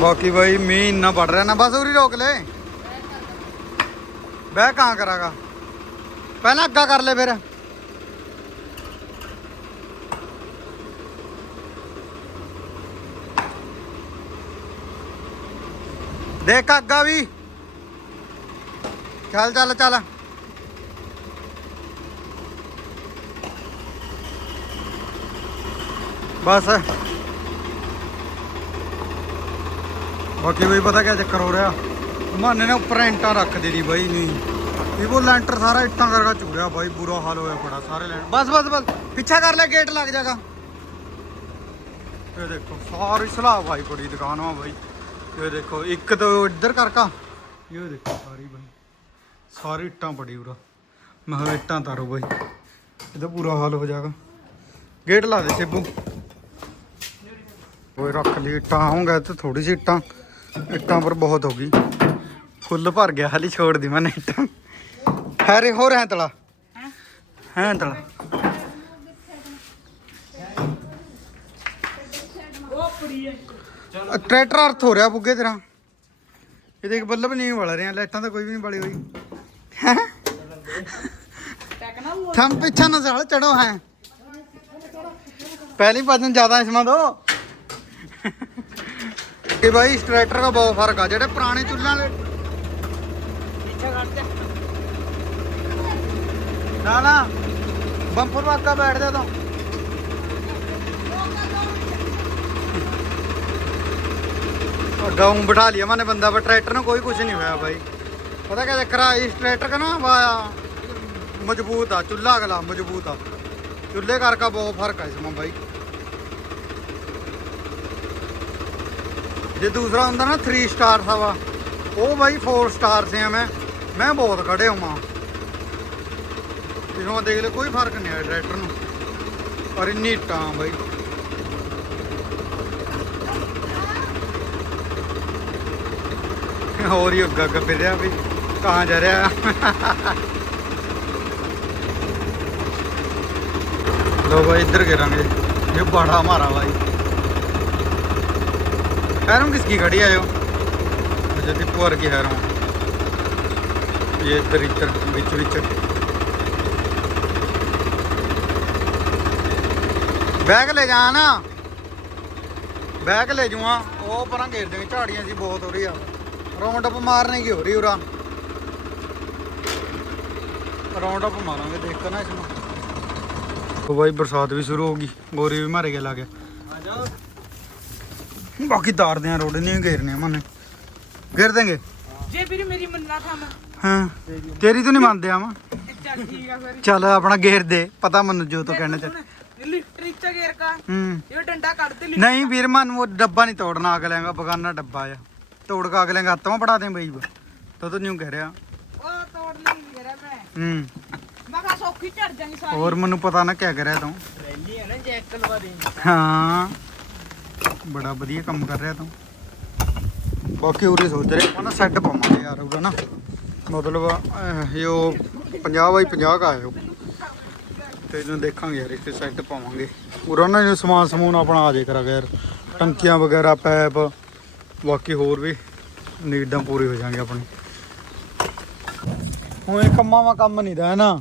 ਬਾਕੀ ਬਾਈ, ਮੀਂਹ ਇੰਨਾ ਪੜ ਰਿਹਾ ਨਾ, ਬਸ ਉਰੀ ਰੋਕ ਲੈ। ਬਹਿ ਕਾਂ ਕਰਾਂਗਾ। ਪਹਿਲਾਂ ਅੱਗਾ ਕਰ ਲੈ ਫਿਰ। ਦੇਖ ਅੱਗਾ ਵੀ। ਚੱਲ ਚੱਲ ਚੱਲ। ਬਸ। ਬਾਕੀ ਬਈ ਪਤਾ ਕਿਆ ਚੱਕਰ ਹੋ ਰਿਹਾ? ਮਾਨੇ ਨੇ ਉੱਪਰ ਇੰਟਾਂ ਰੱਖ ਦਿੱਤੀ ਬਾਈ ਨਹੀਂ ਇਹ ਉਹ ਲੈਂਟਰ ਸਾਰਾ ਇੱਟਾਂ ਕਰਕੇ ਚੁਰਿਆ ਬਾਈ, ਬੁਰਾ ਹਾਲ ਹੋਇਆ ਬੜਾ ਸਾਰੇ ਲੈਂਟਰ ਬਸ ਬਸ ਬਸ, ਪਿੱਛਾ ਕਰ ਲੈ ਗੇਟ ਲੱਗ ਜਾਗਾ ਇਹ ਦੇਖੋ, ਸਾਰੀ ਸਲਾਹ ਭਾਈ ਬੜੀ ਦੁਕਾਨ ਵਾ ਬਾਈ। ਇਹ ਦੇਖੋ, ਇੱਕ ਤਾਂ ਇੱਧਰ ਕਰਕਾ ਇਹ ਦੇਖੋ ਸਾਰੀ ਬਾਈ। ਸਾਰੀ ਇੱਟਾਂ ਬੜੀ ਉਰਾ। ਮੈਂ ਕਿਹਾ ਇੱਟਾਂ ਤਾਰੋ ਬਾਈ। ਇਹਦਾ ਪੂਰਾ ਹਾਲ ਹੋ ਜਾਗਾ ਗੇਟ ਲਾ ਦੇ ਸੇਬੂ। ਕੋਈ ਰੱਖ ਲਈ ਇੱਟਾਂ ਆਉਂਗਾ ਤੇ ਥੋੜੀ ਜਿਹੀ ਇੱਟਾਂ। ਇੱਟਾਂ ਪਰ ਬਹੁਤ ਹੋ ਗਈ। ਫੁੱਲ ਭਰ ਗਿਆ, ਹਾਲੀ ਛੋੜ ਦੀ ਮੈਂ ਇੱਟਾਂ। ਹੈਰੇ ਹੋਰ ਹੈ ਤਲਾ? ਹੈ ਤਲਾ? ਟਰੈਕਟਰ ਅਰਥ ਹੋ ਰਿਹਾ ਬੁੱਗੇ ਤੇਰਾ। ਇਹਦੇ ਇੱਕ ਬੱਲਬ ਨਹੀਂ ਵਲ ਰਿਹਾ, ਲਾਈਟਾਂ ਤਾਂ ਕੋਈ ਵੀ ਨਹੀਂ ਬਲੀ ਹੋਈ। ਥੰਮ ਪਿੱਛਾ ਨਾ ਚੜੋ ਹੈ। ਪਹਿਲੀ ਭਜਨ ਜ਼ਿਆਦਾ ਇਸਮਾ ਦੋ। कि भाई इस ट्रैक्टर का बहुत फर्क है जेडे पुराने चूल्हे वाले ना ना बंपर वाका बैठ जा तो गाँव बिठा लिया मैंने बंदा पर ट्रैक्टर में कोई कुछ नहीं हुआ भाई पता क्या चक्कर है इस ट्रैक्टर का ना वह मजबूत है चूल्हा अगला मजबूत है चूल्हे घर का बहुत फर्क है इसमें भाई ਜੇ ਦੂਸਰਾ ਹੁੰਦਾ ਨਾ 3 ਸਟਾਰ ਸਵਾ ਉਹ ਬਾਈ 4 ਸਟਾਰ ਸੇ ਮੈਂ ਮੈਂ ਬਹੁਤ ਖੜੇ ਹੁਮਾ ਜਿਹਨੂੰ ਦੇਖ ਲੈ, ਕੋਈ ਫ਼ਰਕ ਨਹੀਂ ਆਇਆ ਟਰੈਕਟਰ ਨੂੰ। ਔਰ ਇੰਨੀ ਟਾਂ ਬਾਈ। ਹੋਰ ਹੀ ਅੱਗਾ ਗੱਪੇ ਰਿਹਾ ਵੀ ਕਾਂ ਜਾ ਰਿਹਾ। ਲੋ ਬਾਈ, ਇੱਧਰ ਗਿਰਾਂਗੇ। ਇਹ ਬੜਾ ਮਾਰਾ ਬਾਈ। हैरों किसकी खड़ी आयो अच्छा टिप्पू और की हैरों ये इधर इधर बीच बीच बैग ले जा ना बैग ले जुआ वो पर घेर देंगे झाड़ियां सी बहुत हो रही है राउंड अप मारने की हो रही उरा राउंड अप मारेंगे देख कर ना इसमें ਉਹ ਬਾਈ ਬਰਸਾਤ ਵੀ ਸ਼ੁਰੂ ਹੋ ਗਈ ਗੋਰੀ ਵੀ ਮਾਰੇ ਗਿਆ ਲਾ ਗਿਆ ਬਾਕੀ ਤਾਰਦੇ ਆ ਰੋਡ ਨਹੀਂ ਘੇਰਨੇ ਮਨੇ। ਘੇਰ ਦੇਂਗੇ? ਜੇ ਵੀਰ ਮੇਰੀ ਮੰਨਣਾ ਥਾ ਮੈਂ ਹਾਂ ਤੇਰੀ ਤਾਂ ਨਹੀਂ ਮੰਨਦੇ ਆਵਾਂ ਚੱਲ ਠੀਕ ਆ ਫਿਰ। ਚੱਲ ਆਪਣਾ ਘੇਰ ਦੇ ਪਤਾ ਮੈਨੂੰ ਜੋ ਤੋ ਕਹਿਣਾ ਚਾਹ ਲਿਫਟ ਰੀਚਾ ਗੇਰ ਕਾ। ਹੂੰ। ਇਹ ਡੰਡਾ ਕੱਢ ਦੇ ਨਹੀਂ ਵੀਰ ਮਨ ਉਹ ਡੱਬਾ ਨਹੀਂ ਤੋੜਨਾ ਅਗ ਲੈਂਗਾ ਬਗਾਨਾ ਡੱਬਾ ਆ। ਤੋੜ ਕੇ ਅਗ ਲੈਂਗਾ ਹੱਥੋਂ ਪੜਾ ਦੇ ਬਈ ਤੋ ਤੂੰ ਨਹੀਂ ਕਹਿ ਰਿਹਾ। ਉਹ ਤੋੜ ਲਈ ਮੇਰਾ ਮੈਂ। ਹੂੰ। ਮੈਂ ਕਹਾ ਸੌਖੀ ਚੜ ਜਾਣੀ ਸਾਰੀ। ਹੋਰ ਮੈਨੂੰ ਪਤਾ ਨਾ ਕਿਆ ਕਰਿਆ ਤੂੰ। ਰੈਲੀ ਹੈ ਨਾ ਜੈਕ ਲਵਾ ਦੇ ਹਾਂ। ਬੜਾ ਵਧੀਆ ਕੰਮ ਕਰ ਰਿਹਾ ਤੂੰ। ਬਾਕੀ ਉਰੇ ਸੋਚ ਰਹੇ ਆਪਾਂ ਨਾ ਸੈੱਟ ਪਾਵਾਂਗੇ ਯਾਰ ਉਹਦਾ ਨਾ। ਮਤਲਬ ਇਹ ਉਹ 50 ਬਾਈ 50 ਕਾ ਆਇਓ ਤੇ ਇਹਨੂੰ ਦੇਖਾਂਗੇ ਯਾਰ ਇੱਥੇ ਸੈੱਟ ਪਾਵਾਂਗੇ। ਪੂਰਾ ਨਾ ਇਹਨੂੰ ਸਮਾਨ ਸਮੂਨ ਆਪਣਾ ਆ ਜੇ ਕਰਾਂਗੇ ਯਾਰ। ਟੰਕੀਆਂ ਵਗੈਰਾ ਪੈਪ ਬਾਕੀ ਹੋਰ ਵੀ ਨੀਡਾਂ ਪੂਰੀ ਹੋ ਜਾਣਗੇ ਆਪਣੀ। ਹੁਣ ਇਹ ਕੰਮਾਂ ਵਾ ਕੰਮ ਨਹੀਂ ਦਾ ਨਾ।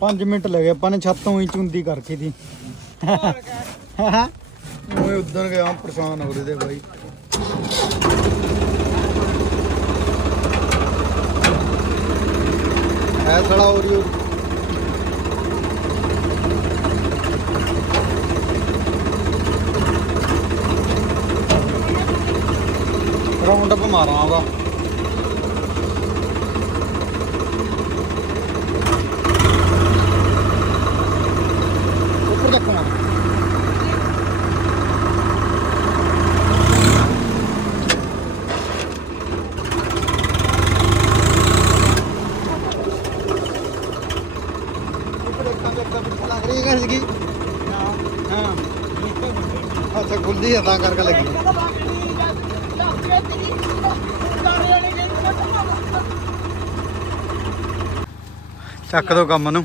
5 ਮਿੰਟ ਲੱਗੇ ਆਪਾਂ ਨੇ ਛੱਤ ਹੀ ਚੁੰਦੀ ਕਰਕੇ ਦੀ। ਮੈਂ ਉਦੋਂ ਗਿਆ, ਪਰੇਸ਼ਾਨ ਹੋ ਰਹੇ ਤੇ ਬਾਈ। ਐ ਥੜਾ ਹੋ ਰਹੀ ਰਾਉਂਡ ਅਪ ਮਾਰਾਂ ਉਹਦਾ ਉੱਪਰ ਦੇਖਣਾ ਉੱਪਰ ਦੇਖਾਂ ਦੇਖਾਂ ਪਿੱਛੇ ਲੱਗ ਰਹੀ ਹੈ ਸੀਗੀ ਹਾਂ ਅੱਛਾ ਖੁੱਲਦੀ ਹੈ ਤਾਂ ਕਰਕੇ ਲੱਗੀ। ਚੱਕ ਦੋ ਕੰਮ ਨੂੰ।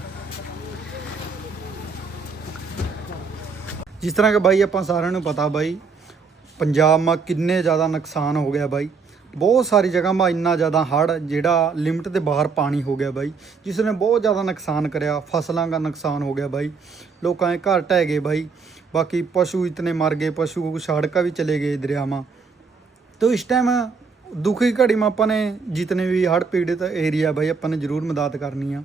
ਜਿਸ ਤਰ੍ਹਾਂ ਕਿ ਬਾਈ, ਆਪਾਂ ਸਾਰਿਆਂ ਨੂੰ ਪਤਾ ਬਾਈ, ਪੰਜਾਬ ਮਾ ਕਿੰਨੇ ਜ਼ਿਆਦਾ ਨੁਕਸਾਨ ਹੋ ਗਿਆ ਬਾਈ। ਬਹੁਤ ਸਾਰੀ ਜਗ੍ਹਾ ਮਾ ਇੰਨਾ ਜ਼ਿਆਦਾ ਹੜ੍ਹ, ਜਿਹੜਾ ਲਿਮਟ ਦੇ ਬਾਹਰ ਪਾਣੀ ਹੋ ਗਿਆ ਬਾਈ, ਜਿਸ ਨੇ ਬਹੁਤ ਜ਼ਿਆਦਾ ਨੁਕਸਾਨ ਕਰਿਆ, ਫਸਲਾਂ ਦਾ ਨੁਕਸਾਨ ਹੋ ਗਿਆ ਬਾਈ। ਲੋਕਾਂ ਦੇ ਘਰ ਢਹਿ ਗਏ ਬਾਈ। ਬਾਕੀ ਪਸ਼ੂ ਇਤਨੇ ਮਰ ਗਏ, ਪਸ਼ੂ ਸੜਕਾਂ ਵੀ ਚਲੇ ਗਏ ਦਰਿਆਵਾਂ। ਤੋ ਇਸ ਟਾਈਮ ਦੁਖੀ ਘੜੀ ਮਾ ਆਪਾਂ ਨੇ ਜਿਤਨੇ ਵੀ ਹੜ੍ਹ ਪੀੜਿਤ ਏਰੀਆ ਬਾਈ, ਆਪਾਂ ਨੇ ਜ਼ਰੂਰ ਮਦਦ ਕਰਨੀ ਆ।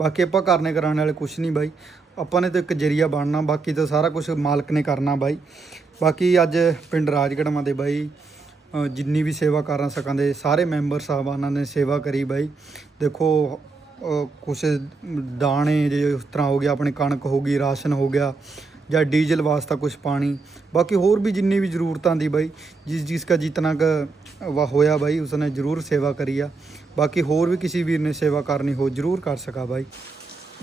ਬਾਕੀ ਆਪਾਂ ਕਰਨੇ ਕਰਾਉਣ ਵਾਲੇ ਕੁਝ ਨਹੀਂ ਬਾਈ। ਆਪਾਂ ਨੇ ਤਾਂ ਇੱਕ ਜਰੀਆ ਬਣਨਾ, ਬਾਕੀ ਤਾਂ ਸਾਰਾ ਕੁਝ ਮਾਲਕ ਨੇ ਕਰਨਾ ਬਾਈ। ਬਾਕੀ ਅੱਜ ਪਿੰਡ ਰਾਜਗੜ੍ਹ ਦੇ ਬਾਈ ਜਿੰਨੀ ਵੀ ਸੇਵਾ ਕਰ ਸਕਾਂ ਦੇ ਸਾਰੇ ਮੈਂਬਰ ਸਾਹਿਬਾਨਾਂ ਨੇ ਸੇਵਾ ਕਰੀ ਬਾਈ। ਦੇਖੋ ਕੁਛ ਦਾਣੇ ਜੇ ਉਸ ਤਰ੍ਹਾਂ ਹੋ ਗਿਆ ਆਪਣੀ ਕਣਕ ਹੋ ਗਈ, ਰਾਸ਼ਨ ਹੋ ਗਿਆ ਜਾਂ ਡੀਜ਼ਲ ਵਾਸਤਾ ਕੁਝ ਪਾਣੀ, ਬਾਕੀ ਹੋਰ ਵੀ ਜਿੰਨੀ ਵੀ ਜ਼ਰੂਰਤਾਂ ਦੀ ਬਾਈ, ਜਿਸ ਜਿਸ ਕਾ ਜਿਤਨਾ ਕ ਵਾ ਹੋਇਆ ਬਾਈ, ਉਸਨੇ ਜ਼ਰੂਰ ਸੇਵਾ ਕਰੀ ਆ। ਬਾਕੀ ਹੋਰ ਵੀ ਕਿਸੇ ਵੀਰ ਨੇ ਸੇਵਾ ਕਰਨੀ ਹੋ, ਜ਼ਰੂਰ ਕਰ ਸਕਾ ਬਾਈ।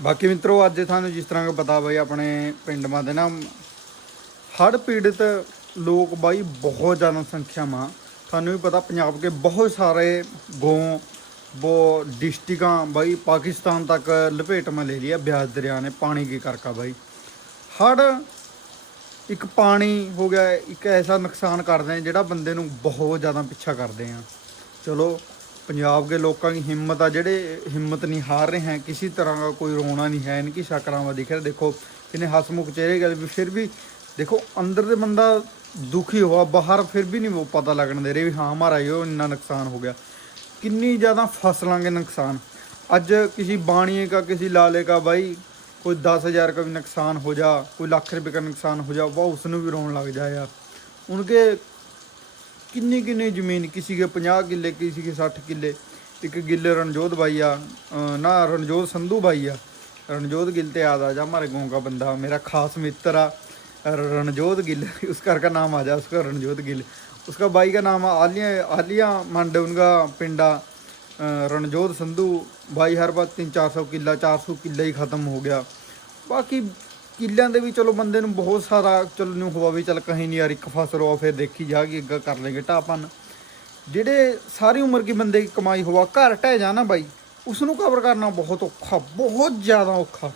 ਬਾਕੀ ਮਿੱਤਰੋ, ਅੱਜ ਤੁਹਾਨੂੰ ਜਿਸ ਤਰ੍ਹਾਂ ਕਿ ਪਤਾ ਬਾਈ, ਆਪਣੇ ਪਿੰਡ ਮਾ ਦੇ ਨਾ, ਹੜ੍ਹ ਪੀੜਤ ਲੋਕ ਬਾਈ ਬਹੁਤ ਜ਼ਿਆਦਾ ਸੰਖਿਆ ਮਾ। ਤੁਹਾਨੂੰ ਵੀ ਪਤਾ, ਪੰਜਾਬ ਕੇ ਬਹੁਤ ਸਾਰੇ ਗੋਂ, ਬੋ, ਡਿਸਟ੍ਰਿਕਾਂ ਬਾਈ, ਪਾਕਿਸਤਾਨ ਤੱਕ ਲਪੇਟ ਮਾ ਲੈ ਲਿਆ ਬਿਆਸ ਦਰਿਆ ਨੇ ਪਾਣੀ ਕੀ ਕਰਕਾ ਬਾਈ। ਹੜ ਇੱਕ ਪਾਣੀ ਹੋ ਗਿਆ, ਇੱਕ ਐਸਾ ਨੁਕਸਾਨ ਕਰਦੇ ਆ ਜਿਹੜਾ ਬੰਦੇ ਨੂੰ ਬਹੁਤ ਜ਼ਿਆਦਾ ਪਿੱਛਾ ਕਰਦੇ ਆ। ਚਲੋ, ਪੰਜਾਬ ਦੇ ਲੋਕਾਂ ਦੀ ਹਿੰਮਤ ਆ, ਜਿਹੜੇ ਹਿੰਮਤ ਨਹੀਂ ਹਾਰ ਰਹੇ ਹਨ ਕਿਸੇ ਤਰ੍ਹਾਂ ਦਾ ਕੋਈ ਰੋਣਾ ਨਹੀਂ ਹੈ, ਇਨਕੀ ਸ਼ਕਰਾਂਵਾ ਦਿਖ ਰਿਹਾ। ਦੇਖੋ, ਕਿਨੇ ਹਸਮੁਖ ਚਿਹਰੇ ਗਏ, ਵੀ ਫਿਰ ਵੀ ਦੇਖੋ, ਅੰਦਰ ਦੇ ਬੰਦਾ ਦੁਖੀ ਹੋਆ, ਬਾਹਰ ਫਿਰ ਵੀ ਨਹੀਂ ਉਹ ਪਤਾ ਲੱਗਣ ਦੇ ਰਹੇ ਵੀ ਹਾਂ ਮਹਾਰਾਜ ਉਹ ਇੰਨਾ ਨੁਕਸਾਨ ਹੋ ਗਿਆ। ਕਿੰਨੀ ਜ਼ਿਆਦਾ ਫਸਲਾਂ ਦੇ ਨੁਕਸਾਨ। ਅੱਜ ਕਿਸੇ ਬਾਣੀਏ ਕਾ, ਕਿਸੇ ਲਾਲੇ ਕਾ ਬਾਈ कोई दस हजार का भी नुकसान हो जा कोई लाख रुपए का नुकसान हो जा वह उसने भी रोन लग जाए यार उनके ਕਿੰਨੀ ਕਿੰਨੀ ਜ਼ਮੀਨ ਕਿਸੇ ਕੇ 50 ਕਿੱਲੇ ਕਿਸੇ ਕੇ 60 ਕਿੱਲੇ ਇੱਕ ਗਿੱਲੇ ਰਣਜੋਤ ਬਾਈ ਆ ਅਹ ਨਾ ਰਣਜੋਤ ਸੰਧੂ ਬਾਈ ਆ ਰਣਜੋਤ ਗਿੱਲ ਤੇ याद आ जा हमारे गांव का बंदा मेरा खास मित्र आ रणजोत गिल उसका का नाम आ जा उसका रणजोत गिल उसका भाई का नाम है आलिया आलिया मंड उनका पिंडा ਰਣਜੋਤ ਸੰਧੂ ਬਾਈ ਹਰ ਹਰਬਤ 3-400 ਕਿੱਲਾ 400 ਕਿੱਲਾ ਹੀ ਖਤਮ ਹੋ ਗਿਆ। ਬਾਕੀ ਕਿੱਲਿਆਂ ਦੇ ਵੀ ਚਲੋ ਬੰਦੇ ਨੂੰ ਬਹੁਤ ਸਾਰਾ ਚਲੋ ਨੂੰ ਹੋਵਾ ਵੀ ਚਲ ਕਹੀਂ ਨਹੀਂ ਯਾਰ ਇੱਕ ਫਸਲ ਹੋ ਫਿਰ ਦੇਖੀ ਜਾਗੀ, ਅੱਗਾ ਕਰ ਲੇਗੇ ਢਾਪਨ ਜਿਹੜੇ ਸਾਰੀ ਉਮਰ ਕੀ ਬੰਦੇ ਦੀ ਕਮਾਈ ਹੋਵਾ ਘਰ ਟਹਿ ਨਾ ਬਾਈ ਉਸ ਨੂੰ ਕਵਰ ਕਰਨਾ ਬਹੁਤ ਔਖਾ, ਬਹੁਤ ਜ਼ਿਆਦਾ ਔਖਾ।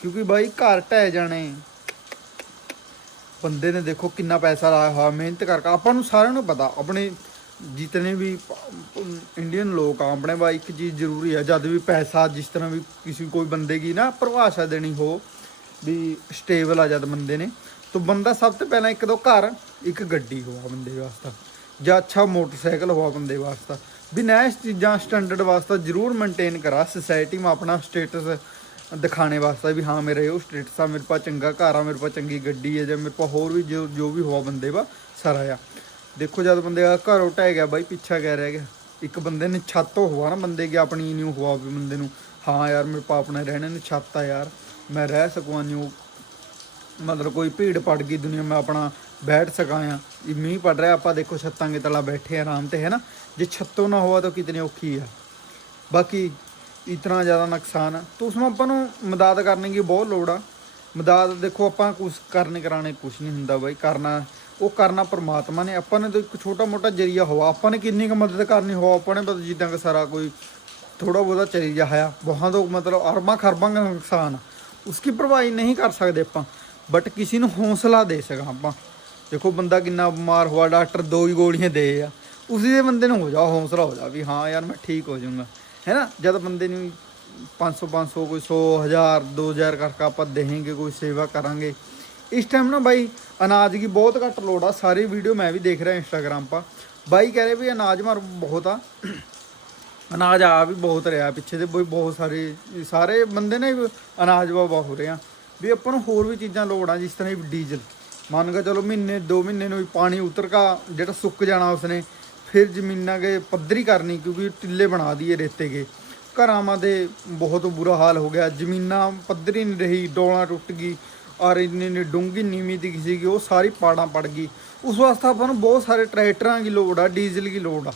ਕਿਉਂਕਿ ਬਾਈ ਘਰ ਟਹਿ ਜਾਣੇ। ਬੰਦੇ ਨੇ ਦੇਖੋ ਕਿੰਨਾ ਪੈਸਾ ਲਾਇਆ ਹੋਇਆ, ਮਿਹਨਤ ਕਰਕੇ, ਆਪਾਂ ਨੂੰ ਸਾਰਿਆਂ ਨੂੰ ਪਤਾ, ਆਪਣੇ ਜਿਤਨੇ ਵੀ ਇੰਡੀਅਨ ਲੋਕ ਆ, ਆਪਣੇ ਬਾਈ ਇੱਕ ਚੀਜ਼ ਜ਼ਰੂਰੀ ਹੈ ਜਦ ਵੀ ਪੈਸਾ, ਜਿਸ ਤਰ੍ਹਾਂ ਵੀ ਕਿਸੇ ਕੋਈ ਬੰਦੇ ਕੀ ਨਾ ਪਰਿਭਾਸ਼ਾ ਦੇਣੀ ਹੋ, ਵੀ ਸਟੇਬਲ ਆ ਜਦ ਬੰਦੇ ਨੇ, ਤਾਂ ਬੰਦਾ ਸਭ ਤੋਂ ਪਹਿਲਾਂ ਇੱਕ ਦੋ ਘਰ, ਇੱਕ ਗੱਡੀ ਹੋਆ ਬੰਦੇ ਵਾਸਤੇ, ਜਾਂ ਅੱਛਾ ਮੋਟਰਸਾਈਕਲ ਹੋਆ ਬੰਦੇ ਵਾਸਤੇ, ਵੀ ਨੈਸ ਚੀਜ਼ਾਂ ਸਟੈਂਡਰਡ ਵਾਸਤੇ ਜ਼ਰੂਰ ਮੇਨਟੇਨ ਕਰਾ ਸੋਸਾਇਟੀ ਮਾ ਆਪਣਾ ਸਟੇਟਸ ਦਿਖਾਣੇ ਵਾਸਤੇ ਵੀ ਹਾਂ, ਮੇਰਾ ਇਹ ਸਟੇਟਸ ਆ, ਮੇਰੇ ਪਾ ਚੰਗਾ ਘਰ ਆ, ਮੇਰੇ ਪਾ ਚੰਗੀ ਗੱਡੀ ਹੈ ਜਾਂ ਮੇਰੇ ਪਾ ਹੋਰ ਵੀ ਜੋ ਜੋ ਵੀ ਹੋਆ ਬੰਦੇ ਵਾ, ਸਾਰਾ ਆ। ਦੇਖੋ ਜਦ ਬੰਦੇ ਦਾ ਘਰੋਂ ਢਹਿ ਗਿਆ, ਬਾਈ ਪਿੱਛਾ ਕਹਿ ਰਹਿ ਗਿਆ ਇੱਕ ਬੰਦੇ ਨੇ ਛੱਤ ਹੋਆ ਨਾ, ਬੰਦੇ ਕਿ ਆਪਣੀ ਨਿਊ ਹੋਆ ਵੀ ਬੰਦੇ ਨੂੰ। ਹਾਂ ਯਾਰ, ਮੇਰੇ ਪਾਪ ਆਪਣੇ ਰਹਿਣੇ ਨੂੰ ਛੱਤ ਆ ਯਾਰ, ਮੈਂ ਰਹਿ ਸਕਵਾਂ ਨਿਊ ਮਤਲਬ ਕੋਈ ਭੀੜ ਪੜ ਗਈ ਦੁਨੀਆ, ਮੈਂ ਆਪਣਾ ਬੈਠ ਸਕਾਂ ਆ। ਇਹ ਮੀਂਹ ਪੜ ਰਿਹਾ, ਆਪਾਂ ਦੇਖੋ ਛੱਤਾਂ ਕੇ ਤਲਾ ਬੈਠੇ ਆਰਾਮ ਤੇ ਹੈ ਨਾ ਜੇ ਛੱਤੋਂ ਨਾ ਹੋਆ ਤਾਂ ਕਿਤਨੀ ਔਖੀ ਆ। ਬਾਕੀ ਇਤਨਾ ਜ਼ਿਆਦਾ ਨੁਕਸਾਨ ਆ। ਤਾਂ ਉਸ ਨੂੰ ਆਪਾਂ ਨੂੰ ਮਦਦ ਕਰਨ ਦੀ ਬਹੁਤ ਲੋੜ ਆ। ਮਦਦ ਦੇਖੋ, ਆਪਾਂ ਕੁਝ ਕਰਨ ਕਰਾਣੇ ਕੁਝ ਨਹੀਂ ਹੁੰਦਾ ਬਾਈ। ਕਰਨਾ ਉਹ ਕਰਨਾ ਪਰਮਾਤਮਾ ਨੇ। ਆਪਾਂ ਨੇ ਤਾਂ ਇੱਕ ਛੋਟਾ ਮੋਟਾ ਜਰੀਆ ਹੋਆ ਆਪਾਂ ਨੇ ਕਿੰਨੀ ਕੁ ਮਦਦ ਕਰਨੀ ਹੋ ਆਪਾਂ ਨੇ ਬਸ ਜਿੱਦਾਂ ਕਿ ਸਾਰਾ ਕੋਈ ਥੋੜਾ ਬਹੁਤਾ ਚਲੀ ਜਾਇਆ ਬਹੁਤ ਤੋਂ ਮਤਲਬ ਅਰਬਾਂ ਖਰਬਾਂ ਦਾ ਨੁਕਸਾਨ ਆ। ਉਸकी ਭਰਵਾਈ ਨਹੀਂ ਕਰ ਸਕਦੇ ਆਪਾਂ। ਬਟ ਕਿਸੇ ਨੂੰ ਹੌਸਲਾ ਦੇ ਸਕਾਂ ਆਪਾਂ। ਦੇਖੋ ਬੰਦਾ ਕਿੰਨਾ ਬਿਮਾਰ ਹੋਇਆ, ਡਾਕਟਰ ਦੋ ਹੀ ਗੋਲੀਆਂ ਦੇ ਆ। ਉਸੇ ਦੇ ਬੰਦੇ ਨੂੰ ਹੋ ਜਾ, ਹੌਸਲਾ ਹੋ ਜਾ ਵੀ ਹਾਂ ਯਾਰ ਮੈਂ ਠੀਕ ਹੋ ਜਾਊਂਗਾ। ਹੈ ਨਾ ਜਦ ਬੰਦੇ ਨੂੰ 500 500 ਕੋਈ 100 1000 2000 ਕਰਕੇ ਆਪਾਂ ਦੇਹਾਂਗੇ, ਕੋਈ ਸੇਵਾ ਕਰਾਂਗੇ। ਇਸ ਟਾਈਮ ਨਾ ਬਾਈ ਅਨਾਜ ਦੀ ਬਹੁਤ ਘੱਟ ਲੋੜ ਆ। ਸਾਰੀ ਵੀਡੀਓ ਮੈਂ ਵੀ ਦੇਖ ਰਿਹਾ ਇੰਸਟਾਗ੍ਰਾਮ ਪਾ। ਬਾਈ ਕਹਿ ਰਹੇ ਵੀ ਅਨਾਜ ਮਾਰ ਬਹੁਤ ਆ। ਅਨਾਜ ਆ ਵੀ ਬਹੁਤ ਰਿਹਾ ਪਿੱਛੇ ਤੇ ਬਈ ਬਹੁਤ ਸਾਰੇ ਸਾਰੇ ਬੰਦੇ ਨੇ ਵੀ ਅਨਾਜ ਬਾਬਾ ਹੋ ਰਿਹਾ ਵੀ ਆਪਾਂ ਨੂੰ ਹੋਰ ਵੀ ਚੀਜ਼ਾਂ ਲੋੜ ਆ, ਜਿਸ ਤਰ੍ਹਾਂ ਵੀ ਡੀਜ਼ਲ। ਮੰਨ ਕੇ ਚਲੋ ਮਹੀਨੇ 2 ਮਹੀਨੇ ਨੂੰ ਵੀ ਪਾਣੀ ਉਤਰ ਕਾ ਜਿਹੜਾ ਸੁੱਕ ਜਾਣਾ ਉਸਨੇ, ਫਿਰ ਜ਼ਮੀਨਾਂ ਕੇ ਪੱਧਰੀ ਕਰਨੀ ਕਿਉਂਕਿ ਟਿੱਲੇ ਬਣਾ ਦਈਏ ਰੇਤੇ ਕੇ ਘਰਾਂ ਮਾ ਦੇ ਬਹੁਤ ਬੁਰਾ ਹਾਲ ਹੋ ਗਿਆ। ਜ਼ਮੀਨਾਂ ਪੱਧਰੀ ਨਹੀਂ ਰਹੀ, ਡੋਲਾਂ ਟੁੱਟ ਗਈ। ਔਰ ਇੰਨੀ ਇੰਨੀ ਡੂੰਘੀ ਨੀਵੀਂ ਦੀ ਸੀਗੀ, ਉਹ ਸਾਰੀ ਪਾੜਾਂ ਪੜ ਗਈ। ਉਸ ਵਾਸਤੇ ਆਪਾਂ ਨੂੰ ਬਹੁਤ ਸਾਰੇ ਟਰੈਕਟਰਾਂ ਦੀ ਲੋੜ ਆ, ਡੀਜ਼ਲ ਦੀ ਲੋੜ ਆ।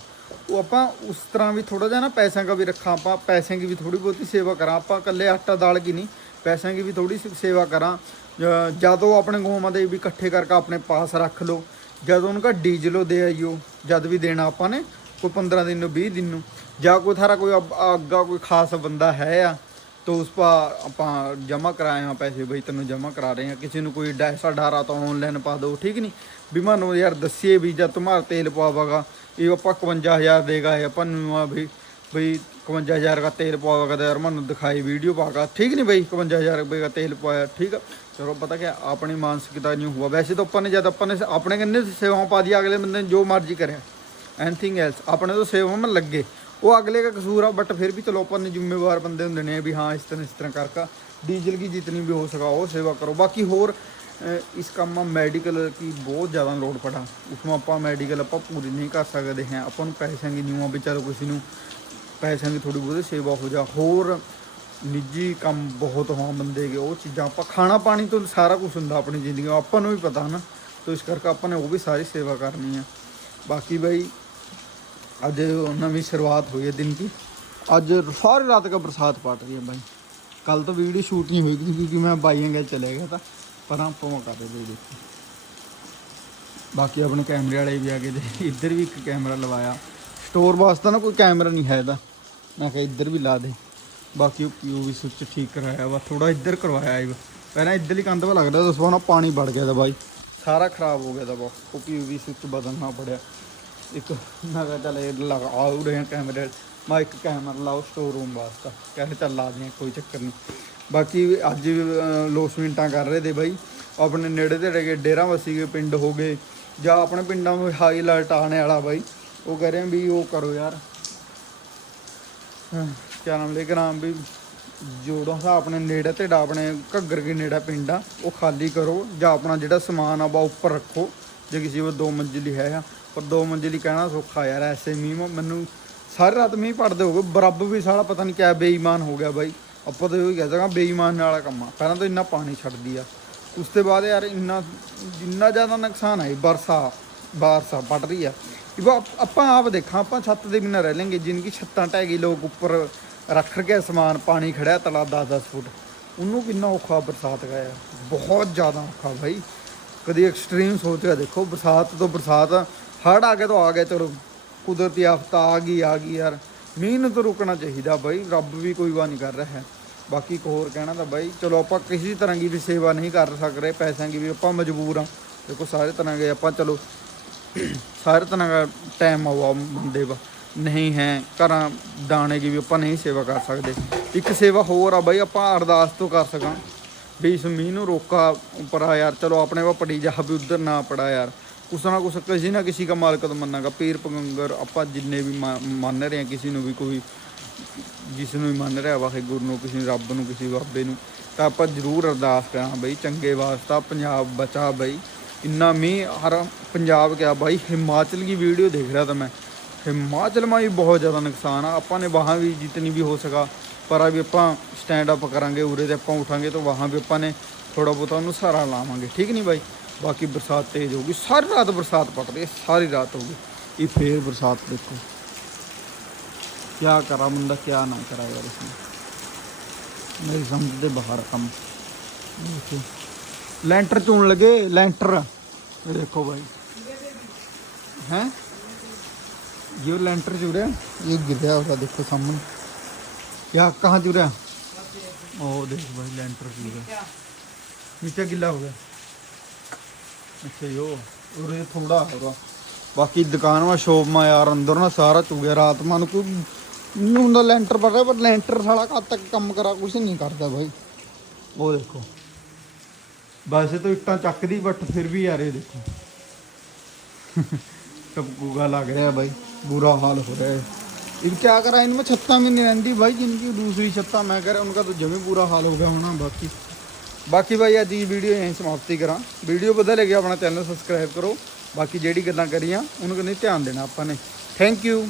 ਉਹ ਆਪਾਂ ਉਸ ਤਰ੍ਹਾਂ ਵੀ ਥੋੜਾ ਜਿਹਾ ਨਾ ਪੈਸਿਆਂ ਦਾ ਵੀ ਰੱਖਾਂ, ਆਪਾਂ ਪੈਸਿਆਂ ਦੀ ਵੀ ਥੋੜੀ ਬਹੁਤੀ ਸੇਵਾ ਕਰਾਂ। ਆਪਾਂ ਇਕੱਲੇ ਆਟਾ ਦਾਲ ਕੀ ਨਹੀਂ, ਪੈਸਿਆਂ ਦੀ ਵੀ ਥੋੜੀ ਸੇਵਾ ਕਰਾਂ। ਜ- ਜਦੋਂ ਆਪਣੇ ਗੋਮਾਂ ਦੇ ਵੀ ਇਕੱਠੇ ਕਰਕੇ ਆਪਣੇ ਪਾਸ ਰੱਖ ਲਓ, ਜਦੋਂ ਉਹਨਾਂ ਦਾ ਡੀਜ਼ਲੋ ਦੇ ਆਈਓ, ਜਦ ਵੀ ਦੇਣਾ ਆਪਾਂ ਨੇ, ਕੋਈ 15 ਦਿਨ ਨੂੰ 20 ਦਿਨ ਨੂੰ, ਜਾਂ ਕੋਈ ਥਾਰਾ ਕੋਈ ਅੱਗ- ਅੱਗਾ ਕੋਈ ਖਾਸ ਬੰਦਾ ਹੈ ਆ तो उस पर आप जमा कराए हैं पैसे भाई तेन जमा करा रहे हैं किसी ने कोई डैसा डारा तो ऑनलाइन पा दो ठीक नहीं भी मानो यार दसिए भी जब तुम्हारा तेल पवागा ये आप इकवंजा हज़ार देगा या पन्नुआ भी भाई इकवंजा हज़ार का तेल पवागा तो यार मानो दिखाई वीडियो पागा ठीक नहीं भाई इकवंजा हज़ार रुपये का तेल पवाया ठीक है चलो पता क्या अपनी मानसिकता नहीं हुआ वैसे तो अपन ने जब अपन ने अपने कहने सेवाओं पा दिया अगले बंदे ने जो मर्जी करे एनीथिंग एल्स अपने तो सेवाओं में लग गए ਉਹ ਅਗਲੇ ਦਾ ਕਸੂਰ ਆ ਬਟ ਫਿਰ ਵੀ ਚਲੋ ਆਪਾਂ ਨੇ ਜ਼ਿੰਮੇਵਾਰ ਬੰਦੇ ਹੁੰਦੇ ਨੇ ਵੀ ਹਾਂ, ਇਸ ਤਰ੍ਹਾਂ ਇਸ ਤਰ੍ਹਾਂ ਕਰਕਾ। ਡੀਜ਼ਲ ਕੀ ਜਿਤਨੀ ਵੀ ਹੋ ਸਕਾ, ਉਹ ਸੇਵਾ ਕਰੋ। ਬਾਕੀ ਹੋਰ ਇਸ ਕੰਮ ਮਾ ਮੈਡੀਕਲ ਕੀ ਬਹੁਤ ਜ਼ਿਆਦਾ ਲੋਡ ਪੜਾ ਉਸ ਨੂੰ ਆਪਾਂ ਮੈਡੀਕਲ ਆਪਾਂ ਪੂਰੀ ਨਹੀਂ ਕਰ ਸਕਦੇ ਹਾਂ। ਆਪਾਂ ਨੂੰ ਪੈਸਿਆਂ ਦੀ ਨਿਊਆ ਵੀ ਚਲੋ ਕਿਸੇ ਨੂੰ ਪੈਸਿਆਂ ਦੀ ਥੋੜੀ ਬਹੁਤ ਸੇਵਾ ਹੋ ਜਾ। ਹੋਰ ਨਿੱਜੀ ਕੰਮ ਬਹੁਤ ਹੋਂ ਬੰਦੇ ਕੇ ਉਹ ਚੀਜ਼ਾਂ ਆਪਾਂ ਖਾਣਾ ਪਾਣੀ ਤੋਂ ਸਾਰਾ ਕੁਝ ਹੁੰਦਾ ਆਪਣੀ ਜ਼ਿੰਦਗੀ, ਆਪਾਂ ਨੂੰ ਵੀ ਪਤਾ ਨਾ। ਤੋ ਇਸ ਕਰਕੇ ਆਪਾਂ ਨੇ ਉਹ ਵੀ ਸਾਰੀ ਸੇਵਾ ਕਰਨੀ ਆ। ਬਾਕੀ ਬਈ ਅੱਜ नवी शुरुआत हुई है दिन की आज सारी रात का बरसात पड़ रही है भाई कल तो वीडियो शूट नहीं हुई थी क्योंकि मैं भाइयों गए चले गया था पर हम पवा कर रहे वीडियो बाकी अपने कैमरे वाले भी आ गए थे इधर भी एक कैमरा लवाया स्टोर वास्ते ना कोई कैमरा नहीं है था मैं कहा इधर भी ला दे बाकी ਉਹ ਪੀਓਵੀ ਸੁੱਚ ਠੀਕ ਕਰਾਇਆ ਵਾ ਥੋੜਾ ਇੱਧਰ ਕਰਵਾਇਆ ਹੈ ਪਹਿਲਾਂ ਇੱਧਰਲੀ ਕੰਧ 'ਤੇ ਲੱਗਦਾ ਉਸ ਵਾਰ ਨਾ ਪਾਣੀ ਵੜ ਗਿਆ ਦਾ ਬਾਈ ਸਾਰਾ ਖਰਾਬ ਹੋ ਗਿਆ ਦਾ ਵਾ ਉਹ ਪੀਓਵੀ ਸੁੱਚ ਬਦਲਣਾ ਪੜਿਆ ਇੱਕ ਮੈਂ ਕਿਹਾ ਚੱਲ ਇਹ ਲਗਾ ਆਉ ਰਹੇ ਕੈਮਰੇ ਮੈਂ ਇੱਕ ਕੈਮਰਾ ਲਾਓ ਸਟੋਰ ਰੂਮ ਵਾਸਤੇ। ਕਹਿੰਦੇ ਚੱਲ ਲਾ ਦਿਆਂ ਕੋਈ ਚੱਕਰ ਨਹੀਂ। ਬਾਕੀ ਅੱਜ ਵੀ ਲੋਸਮਿੰਟਾਂ ਕਰ ਰਹੇ ਤੇ ਬਾਈ, ਆਪਣੇ ਨੇੜੇ ਤੇੜੇ ਕੇ ਡੇਰਾ ਵਸੀ ਕੇ ਪਿੰਡ ਹੋ ਗਏ, ਜਾਂ ਆਪਣੇ ਪਿੰਡਾਂ ਵਿੱਚ ਹਾਈ ਅਲਰਟ ਆਣੇ ਵਾਲਾ ਬਾਈ, ਉਹ ਕਹਿ ਰਹੇ ਵੀ ਉਹ ਕਰੋ ਯਾਰ। ਕਿਆ ਨਾਮ ਲੈ ਨਾਮ ਵੀ ਜੋੜੋਂ ਸਾ ਆਪਣੇ ਨੇੜੇ ਤੇ ਆਪਣੇ ਘੱਗਰ ਕੇ ਨੇੜਾ ਪਿੰਡ ਆ, ਉਹ ਖਾਲੀ ਕਰੋ, ਜਾਂ ਆਪਣਾ ਜਿਹੜਾ ਸਮਾਨ ਆ, ਬਾ ਉੱਪਰ ਰੱਖੋ, ਜੇ ਕਿਸੇ ਕੋ ਦੋ ਮੰਜ਼ਿਲੀ ਹੈ ਆ। ਪਰ ਦੋ ਮੰਜ਼ਿਲੀ ਕਹਿਣਾ ਸੌਖਾ ਯਾਰ, ਐਸੇ ਮੀਂਹ ਮੈਨੂੰ ਸਾਰੀ ਰਾਤ ਮੀਂਹ ਪੜਦੇ ਹੋਗੇ, ਬਰੱਬ ਵੀ ਸਾਲਾ ਪਤਾ ਨਹੀਂ ਕਿਆ ਬੇਈਮਾਨ ਹੋ ਗਿਆ ਬਾਈ। ਆਪਾਂ ਤਾਂ ਇਹ ਕਹਿ ਸਕਾਂ ਬੇਈਮਾਨ ਵਾਲਾ ਕੰਮ ਆ। ਪਹਿਲਾਂ ਤਾਂ ਇੰਨਾ ਪਾਣੀ ਛੱਡਦੀ ਆ। ਉਸ ਤੋਂ ਬਾਅਦ ਯਾਰ ਇੰਨਾ, ਜਿੰਨਾ ਜ਼ਿਆਦਾ ਨੁਕਸਾਨ ਹੈ ਬਰਸਾ, ਬਾਰਸਾ ਪੜ ਰਹੀ ਆ। ਇਹ ਆਪਾਂ, ਆਪ ਦੇਖਾਂ, ਆਪਾਂ ਛੱਤ ਦੇ ਬਿਨਾਂ ਰਹਿ ਲੈਂਗੇ ਜਿਨਕੀ ਛੱਤਾਂ ਢਹਿ ਗਈ, ਲੋਕ ਉੱਪਰ ਰੱਖ ਕੇ ਸਮਾਨ, ਪਾਣੀ ਖੜਿਆ ਤਲਾ 10-10 ਫੁੱਟ। ਉਹਨੂੰ ਕਿੰਨਾ ਔਖਾ ਬਰਸਾਤ ਗਿਆ ਬਹੁਤ ਜ਼ਿਆਦਾ ਔਖਾ ਭਾਈ ਕਦੀ ਐਕਸਟ੍ਰੀਮ ਸੋਚ ਕੇ ਦੇਖੋ, ਬਰਸਾਤ ਤੋਂ ਬਰਸਾਤ ਹੜ ਆ ਗਿਆ ਤਾਂ ਆ ਗਿਆ ਚਲੋ ਕੁਦਰਤੀ ਆਫਤਾ ਆ ਗਈ ਆ ਗਈ ਯਾਰ। ਮੀਂਹ ਨੂੰ ਤਾਂ ਰੁਕਣਾ ਚਾਹੀਦਾ ਬਾਈ, ਰੱਬ ਵੀ ਕੋਈ ਵਾ ਨਹੀਂ ਕਰ ਰਿਹਾ ਹੈ। ਬਾਕੀ ਇੱਕ ਹੋਰ ਕਹਿਣਾ ਤਾਂ ਬਾਈ, ਚਲੋ ਆਪਾਂ ਕਿਸੇ ਤਰ੍ਹਾਂ ਦੀ ਵੀ ਸੇਵਾ ਨਹੀਂ ਕਰ ਸਕਦੇ ਪੈਸਿਆਂ ਦੀ ਵੀ ਆਪਾਂ ਮਜਬੂਰ ਆ ਦੇਖੋ ਸਾਰੇ ਤਰ੍ਹਾਂ ਦੇ ਆਪਾਂ ਚਲੋ, ਸਾਰੇ ਤਰ੍ਹਾਂ ਦਾ ਟਾਈਮ ਆਵਾ ਬੰਦੇ ਵਾ ਨਹੀਂ ਹੈ, ਘਰਾਂ ਦਾਣੇ ਦੀ ਵੀ ਆਪਾਂ ਨਹੀਂ ਸੇਵਾ ਕਰ ਸਕਦੇ। ਇੱਕ ਸੇਵਾ ਹੋਰ ਆ ਬਾਈ, ਆਪਾਂ ਅਰਦਾਸ ਤੋਂ ਕਰ ਸਕਾਂ। ਵੀ ਇਸ ਮੀਂਹ ਨੂੰ ਰੋਕਾ ਪੜਾ ਯਾਰ, ਚਲੋ ਆਪਣੇ ਵਾ ਪੜੀ ਜਾ ਵੀ ਉਧਰ ਨਾ ਪੜਾ ਯਾਰ। ਕੁਛ ਨਾ ਕੁਛ ਕਿਸੇ ਨਾ ਕਿਸੇ ਦਾ ਮਾਲਕ ਮੰਨਾਂਗਾ। ਪੀਰ ਪਗੰਗਰ ਆਪਾਂ ਜਿੰਨੇ ਵੀ ਮਾ- ਮੰਨ ਰਹੇ ਹਾਂ ਕਿਸੇ ਨੂੰ ਵੀ ਕੋਈ, ਜਿਸ ਨੂੰ ਵੀ ਮੰਨ ਰਿਹਾ ਵਾਹਿਗੁਰੂ ਨੂੰ, ਕਿਸੇ ਨੂੰ ਰੱਬ ਨੂੰ, ਕਿਸੇ ਬਾਬੇ ਨੂੰ, ਤਾਂ ਆਪਾਂ ਜ਼ਰੂਰ ਅਰਦਾਸ ਕਰਾਂ ਬਈ, ਚੰਗੇ ਵਾਸਤਾ ਪੰਜਾਬ ਬਚਾ ਬਈ। ਇੰਨਾ ਮੀਂਹ ਹਰ ਪੰਜਾਬ ਕਿਆ ਬਾਈ, ਹਿਮਾਚਲ ਦੀ ਵੀਡੀਓ ਦੇਖ ਰਿਹਾ ਤਾਂ ਮੈਂ। ਹਿਮਾਚਲ ਮਾ ਵੀ ਬਹੁਤ ਜ਼ਿਆਦਾ ਨੁਕਸਾਨ ਆ। ਆਪਾਂ ਨੇ ਵਹਾਂ ਵੀ ਜਿਤਨੀ ਵੀ ਹੋ ਸਕਾ, ਪਰ ਆ ਵੀ ਆਪਾਂ ਸਟੈਂਡ ਅਪ ਕਰਾਂਗੇ, ਉਰੇ ਤੇ ਆਪਾਂ ਉਠਾਂਗੇ ਤਾਂ ਵਹਾਂ ਵੀ ਆਪਾਂ ਨੇ ਥੋੜਾ ਬਹੁਤਾ ਉਹਨੂੰ ਸਹਾਰਾ ਲਾਵਾਂਗੇ। ਠੀਕ ਨਹੀਂ ਬਾਈ? बाकी बरसात तेज़ होगी। सारी रात बरसात पट रही सारी रात होगी। ये फिर बरसात देखो। क्या करा मुंडा, क्या ना करा यार इसमें मेरी समझ दे बाहर कम। लेंटर चून लगे लेंटर देखो भाई। हैं? ये लेंटर चुरा ये गिरया होगा देखो सामने। क्या, कहाँ चुरा ओ, देख भाई लेंटर चुरा नीचे गिला हो गया। अच्छा यो और ये थोड़ा होगा ਬਾਕੀ ਦੁਕਾਨ ਵਾ ਸ਼ੋਪ ਮਾ ਯਾਰ ਅੰਦਰ ਨਾ ਸਾਰਾ ਚੁਗਿਆ ਰਾਤ ਮਾ ਨੂੰ ਕੋਈ ਨਹੀਂ ਹੁੰਦਾ ਲੈਂਟਰ ਪਰ ਰਿਹਾ ਪਰ ਲੈਂਟਰ ਸਾਲਾ ਕਦ ਤੱਕ ਕੰਮ ਕਰਾ ਕੁਛ ਨਹੀਂ ਕਰਦਾ ਭਾਈ ਉਹ ਦੇਖੋ ਵੈਸੇ ਤਾਂ ਇੱਟਾਂ ਚੱਕਦੀ ਬਟ ਫਿਰ ਵੀ ਯਾਰ ਇਹ ਦੇਖੋ टपकूगा लग रहा है भाई बुरा हाल हो रहा है अब क्या करा इनमें छत्ता में नहीं रहती भाई जिनकी दूसरी छत्ता मैं कह रहा उनका तो जमी बुरा हाल हो गया होना बाकी ਬਾਕੀ ਭਾਈ ਅੱਜ ਦੀ ਵੀਡੀਓ ਯਹੀਂ ਸਮਾਪਤੀ ਕਰਾਂ। ਵੀਡੀਓ ਵਧੀਆ ਲੱਗਿਆ ਆਪਣਾ ਚੈਨਲ ਸਬਸਕ੍ਰਾਈਬ ਕਰੋ। ਬਾਕੀ ਜਿਹੜੀ ਗੱਲਾਂ ਕਰੀਆਂ, ਉਹਨੂੰ ਕਹਿੰਦੇ ਧਿਆਨ ਦੇਣਾ ਆਪਾਂ ਨੇ। Thank you